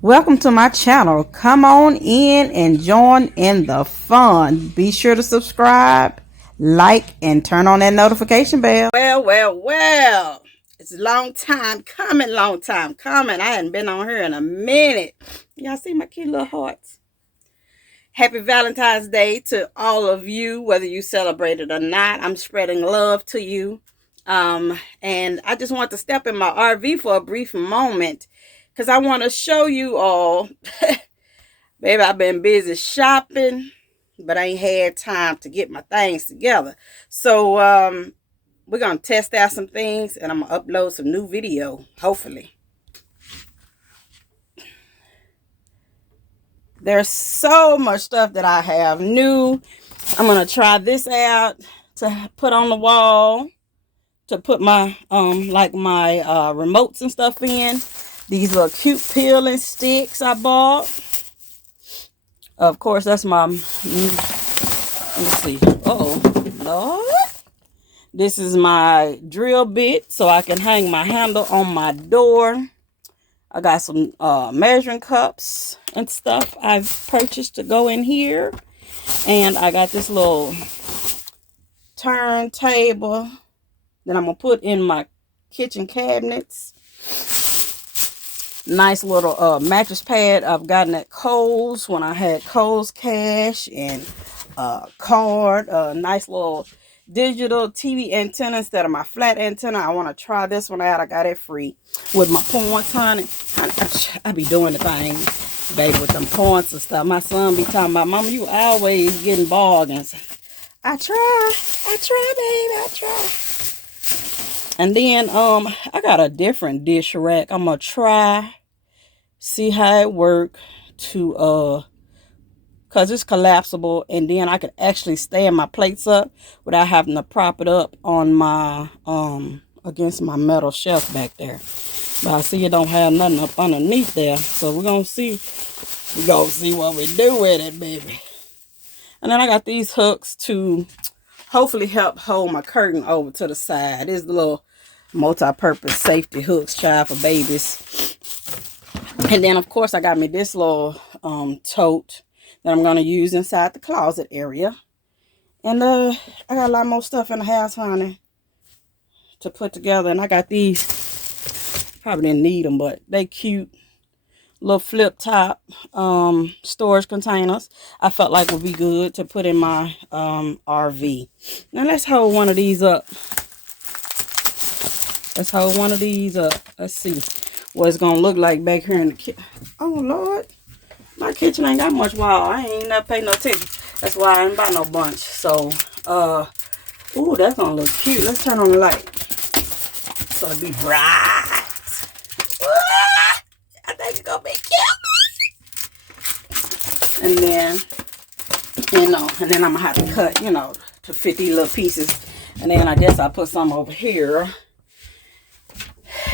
Welcome to my channel. Come on in and join in the fun. Be sure to subscribe, like, and turn on that notification bell. Well. It's a long time coming, I hadn't been on here in a minute. Y'all see my cute little hearts? Happy Valentine's Day to all of you, whether you celebrate it or not. I'm spreading love to you. And I just want to step in my RV for a brief moment because I want to show you all. Baby, I've been busy shopping, but I ain't had time to get my things together. So we're going to test out some things, and I'm going to upload some new video, hopefully. There's so much stuff that I have new. I'm going to try this out to put on the wall, to put my my remotes and stuff in. These little cute peeling sticks I bought. Of course, that's my, let's see. Oh, Lord. This is my drill bit so I can hang my handle on my door. I got some measuring cups and stuff I've purchased to go in here. And I got this little turntable that I'm going to put in my kitchen cabinets. Nice little mattress pad I've gotten at Kohl's when I had Kohl's cash and card. Nice little digital TV antenna instead of my flat antenna. I want to try this one out. I got it free with my points, honey. I be doing the thing, baby, with them points and stuff. My son be talking about, Mama, you always getting bargains. I try, baby, I try. And then I got a different dish rack. I'm gonna try, see how it work to cause it's collapsible, and then I could actually stand my plates up without having to prop it up on my against my metal shelf back there. But I see it don't have nothing up underneath there, so we're gonna see what we do with it, baby. And then I got these hooks to hopefully help hold my curtain over to the side. These little multi-purpose safety hooks, child, for babies. And then of course I got me this little tote that I'm going to use inside the closet area. And I got a lot more stuff in the house, honey, to put together. And I got these, probably didn't need them, but they cute little flip top storage containers I felt like would be good to put in my RV. Now let's hold one of these up. Let's see what it's gonna look like back here in the kitchen. Oh Lord, my kitchen ain't got much wall. I ain't never paid no attention. That's why I ain't buy no bunch. So ooh, that's gonna look cute. Let's turn on the light so it'll be bright. I think it's gonna be cute. And then, and then I'm gonna have to cut, to fit these little pieces. And then I guess I'll put some over here.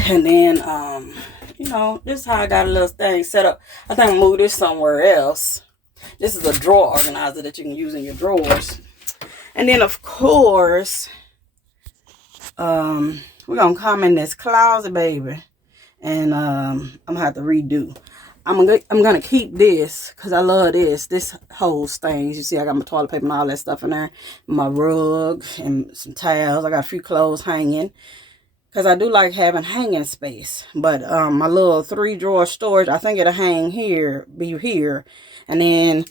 And then, this is how I got a little thing set up. I think I'll move this somewhere else. This is a drawer organizer that you can use in your drawers. And then, of course, we're going to come in this closet, baby. And I'm going to have to redo. I'm going to keep this because I love this. This holds things. You see, I got my toilet paper and all that stuff in there. My rug and some towels. I got a few clothes hanging, because I do like having hanging space. But my little 3-drawer storage, I think it'll hang here, be here. And then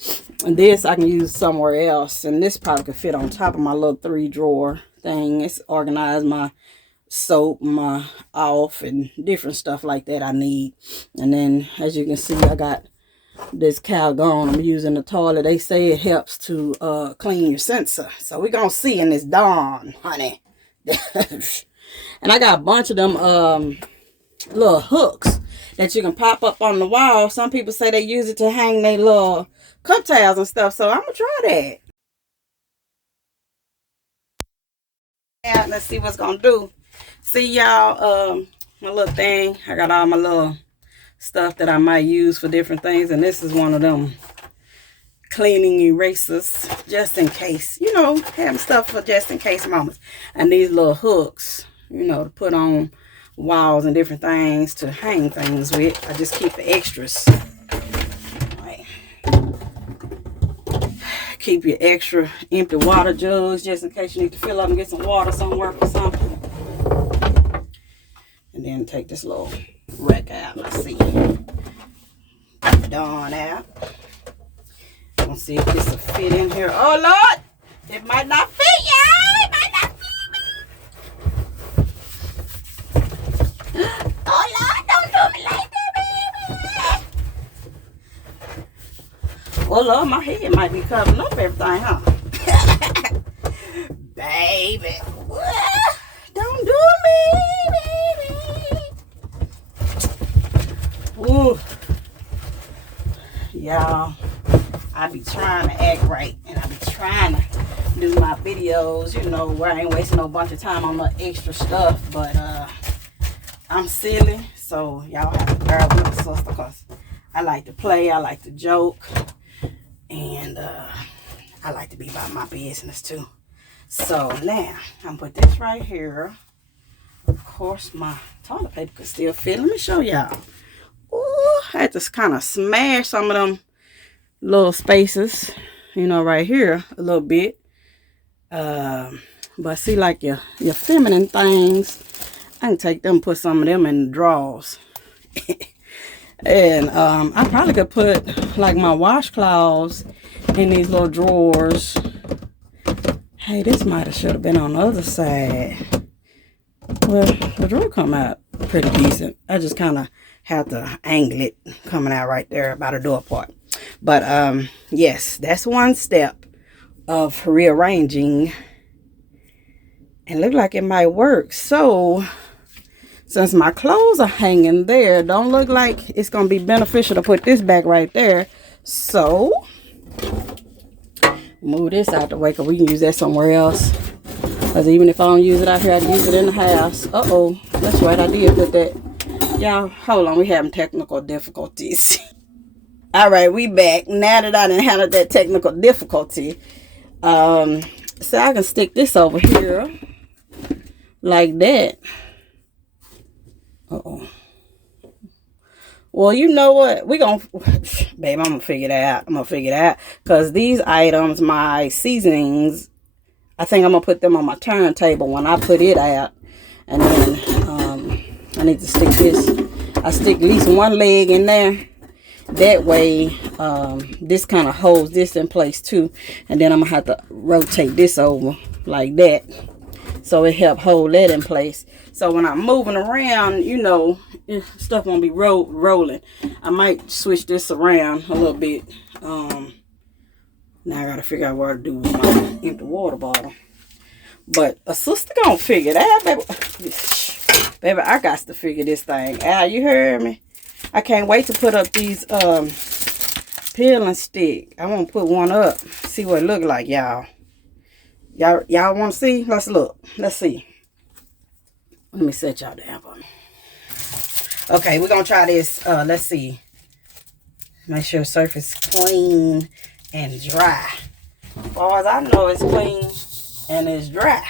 this I can use somewhere else. And this probably could fit on top of my little 3-drawer thing. It's organized my soap, my off, and different stuff like that I need. And then, as you can see, I got this Calgon I'm using the toilet. They say it helps to clean your sensor. So we're going to see in this dawn, honey. And I got a bunch of them little hooks that you can pop up on the wall. Some people say they use it to hang their little cup towels and stuff. So I'm going to try that. Yeah, let's see what's going to do. See, y'all, my little thing. I got all my little stuff that I might use for different things. And this is one of them cleaning erasers, just in case. Having stuff for just in case moments. And these little hooks, to put on walls and different things to hang things with. I just keep the extras. Right. Keep your extra empty water jugs just in case you need to fill up and get some water somewhere for something. And then take this little rack out. Let's see. Darn out. Let's see if this will fit in here. Oh Lord! It might not fit, y'all! It might not fit. Oh Lord, don't do me like that, baby! Oh Lord, my head might be covering up everything, huh? Baby! Don't do me, baby! Ooh. Y'all, I be trying to act right, and I be trying to do my videos, you know, where I ain't wasting no bunch of time on the extra stuff, but I'm silly, so y'all have to bear with the sister, because I like to play, I like to joke, and I like to be about my business too. So now, I'm gonna put this right here. Of course, my toilet paper could still fit. Let me show y'all. Ooh, I had to kind of smash some of them little spaces, you know, right here a little bit. But see, like your feminine things, I can take them, put some of them in the drawers. And I probably could put like my washcloths in these little drawers. Hey, this might have should have been on the other side. Well, the drawer come out pretty decent. I just kind of have to angle it coming out right there by the door part. But yes, that's one step of rearranging, and look like it might work. So since my clothes are hanging there, don't look like it's gonna be beneficial to put this back right there. So move this out the way, because we can use that somewhere else. Because even if I don't use it out here, I can use it in the house. Uh-oh, that's right, I did put that. Y'all, hold on, we having technical difficulties. All right, we back. Now that I done handled that technical difficulty, so I can stick this over here like that. Uh-oh. Well, you know what? Babe, I'm going to figure that out. Because these items, my seasonings, I think I'm going to put them on my turntable when I put it out. And then I need to stick this. I stick at least one leg in there. That way, this kind of holds this in place too. And then I'm going to have to rotate this over like that. So it help hold that in place. So when I'm moving around, you know, stuff won't be rolling. I might switch this around a little bit. Now I got to figure out what to do with my empty water bottle. But a sister gonna figure it out, baby. Baby, I got to figure this thing out. You heard me? I can't wait to put up these peeling stick. I want to put one up. See what it look like, y'all. Y'all want to see? Let's look. Let's see. Let me set y'all down for me. Okay, we're going to try this. Let's see. Make sure the surface clean and dry. As far as I know, it's clean and it's dry.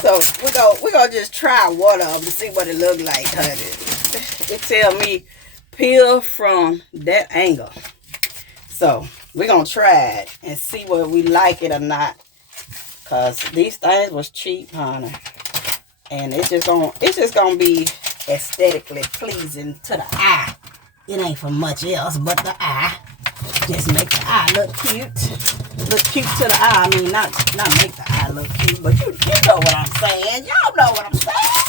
So we're gonna just try one of them to see what it look like, honey. It tell me peel from that angle. So we're gonna try it and see whether we like it or not. Cause these things was cheap, honey. And it's just gonna be aesthetically pleasing to the eye. It ain't for much else but the eye. Just make the eye look cute. Look cute to the eye. I mean, not make the eye look cute, but you know what I'm saying. Y'all know what I'm saying.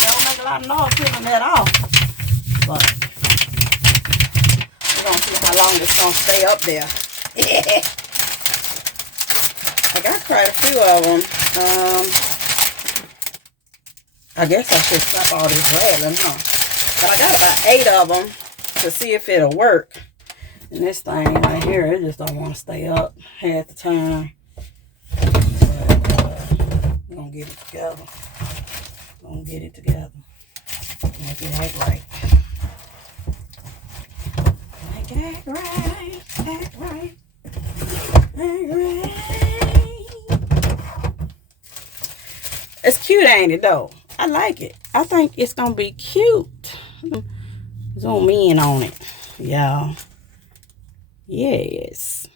Don't make a lot of noise peeling that off. But we're gonna see how long it's gonna stay up there. I got quite a few of them. I guess I should stop all this rattling, huh? But I got about 8 of them to see if it'll work. And this thing right here, it just don't want to stay up half the time. But we're going to get it together. Make it act right. Make it act right. Act right. Act right. It's cute ain't it, though? I like it. I think it's going to be cute. Zoom in on it, y'all. Yes.